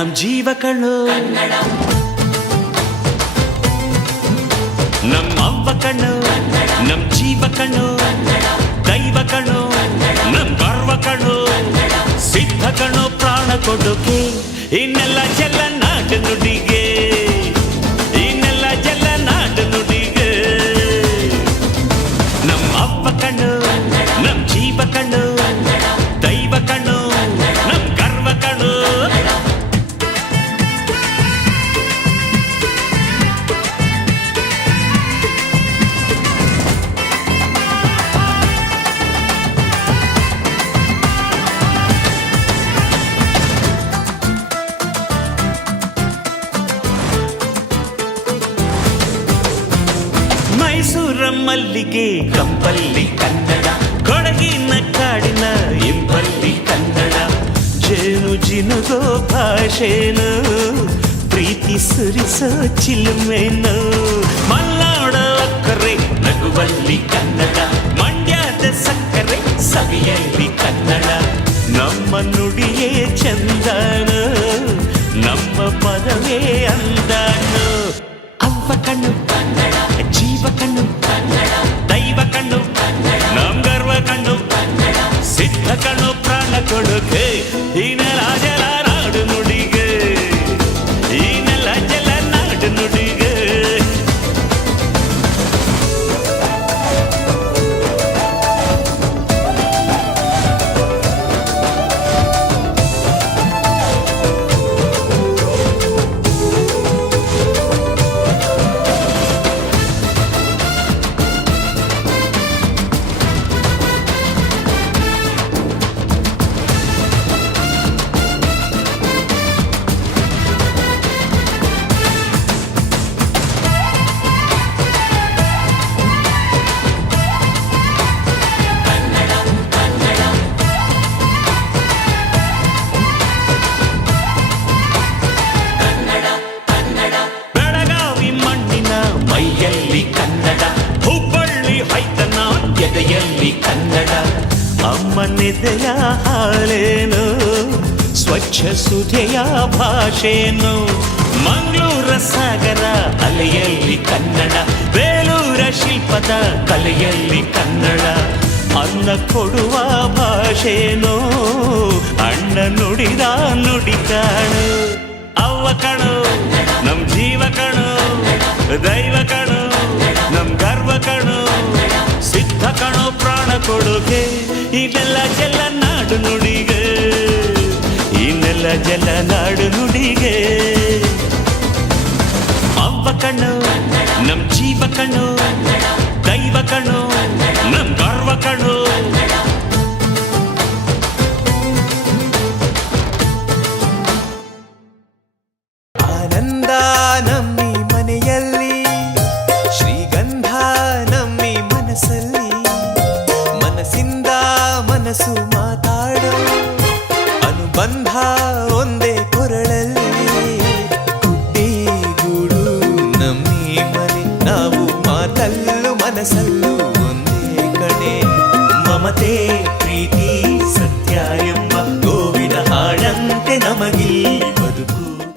ನಮ್ ಜೀವ ಕಣ್ಣು, ನಮ್ ಅವ್ವ ಕಣ್ಣು, ನಮ್ ಜೀವ ಕಣ್ಣು, ದೈವ ಕಣ್ಣು, ನಮ್ ಗರ್ವ ಕಣ್ಣು, ಸಿದ್ಧ ಕಣ್ಣು, ಪ್ರಾಣ ಕೊಡುಗೆ ಇನ್ನೆಲ್ಲ ಜಲ ನಾಡು ನುಡಿಗೆ, ಇನ್ನೆಲ್ಲ ಜಲ ನಾಡು ನುಡಿಗೆ. ನಮ್ ಅವ್ವ ಕಣ್ಣು, ನಮ್ ಜೀವ ಕಣ್ಣು, ದೈವ ಕಣ್ಣು, ನಮ್ ಗರ್ವ ಕಣ್ಣು. ಮೈಸೂರ ಮಲ್ಲಿಗೆ ಕಂಪಲ್ಲಿ ಕನ್ನಡ, ಕೊಡಗಿನ ಕಾಡಿನ ಇಂಪಲ್ಲಿ ಕನ್ನಡ, ಜೇನು ಜಿನುಗೋ ಭಾಷೆನು, ಪ್ರೀತಿ ಸುರಿಸೋ ಚಿಲುಮೆನು, ಮಲ್ನಾಡೋ ಅಕ್ಕರೆ ನಗುವಲ್ಲಿ ಕನ್ನಡ, ಮಂಡ್ಯದ ಸಕ್ಕರೆ ಸವಿಯಲ್ಲಿ ಕನ್ನಡ, ನಮ್ಮ ನುಡಿಯೇ ಚಂದನು, ನಮ್ಮ ಪದವೇ ಅಂದನು. ಅವ್ವ ಕಣ್ಣು ಕನ್ನಡ, ಜೀವ ಕಣ್ಣು ಕನ್ನಡ, ದೈವ ಕಣ್ಣು ಕನ್ನಡ, ನಮ್ ಗರ್ವ ಕಣ್ಣು ಕನ್ನಡ, ಸಿದ್ಧ ಕಣ್ಣು, ಪ್ರಾಣ ಕೊಡುಗೆ ಈ ನೆಲ ಜಲ ನಾಡು ನುಡಿಗೆ, ಈ ನೆಲ ಜಲ ನಾಡು ನುಡಿಗೆ. ಎದೆಯಲ್ಲಿ ಕನ್ನಡ, ಅಮ್ಮನೆದೆಯ ಹಾಲೇನು, ಸ್ವಚ್ಛ ಸುಧೆಯ ಭಾಷೆನು, ಮಂಗಳೂರ ಸಾಗರ ಅಲೆಯಲ್ಲಿ ಕನ್ನಡ, ಬೇಲೂರ ಶಿಲ್ಪದ ಕಲೆಯಲ್ಲಿ ಕನ್ನಡ, ಅನ್ನ ಕೊಡುವ ಭಾಷೆನು, ಅಣ್ಣ ನುಡಿದ ನುಡಿ ಕಾಣು. ಅವ್ವ ಕಣು, ನಮ್ ಜೀವ ಕಣು, ದೈವ ಕಣು, ನಮ್ ಗರ್ವ ಕಣು, ಸಿದ್ಧ ಕಣು, ಪ್ರಾಣ ಕೊಡುಗೆ ಇದೆಲ್ಲ ಜಲ ನಾಡು ನುಡಿಗೆ, ಇನ್ನೆಲ್ಲ ಜಲ ನಾಡು ನುಡಿಗೆ. ಅವ್ವ ಕಣ್ಣು, ನಮ್ ಜೀವ ಕಣ್ಣು, ದೈವ ಕಣ್ಣು, ನಮ್ ಗರ್ವ ಕಣ್ಣು. ಆನಂದ ನಮ್ಮಿ ಮನೆಯಲ್ಲಿ, ಶ್ರೀಗಂಧ ನಮ್ಮಿ ಮನಸ್ಸಲ್ಲಿ, ಮನಸ್ಸಿಂದ ಮನಸ್ಸು ಮಾತಾಡೋ ಅನುಬಂಧ ಒಂದೇ ಕೊರಳಲ್ಲಿ, ಗುಡ್ಡಿ ಗೂಡು ನಮ್ಮಿ ಮನೆ, ನಾವು ಮಾತಲ್ಲೂ ಮನಸ್ಸಲ್ಲೂ ಒಂದೇ ಕಣೆ, ಮಮತೆ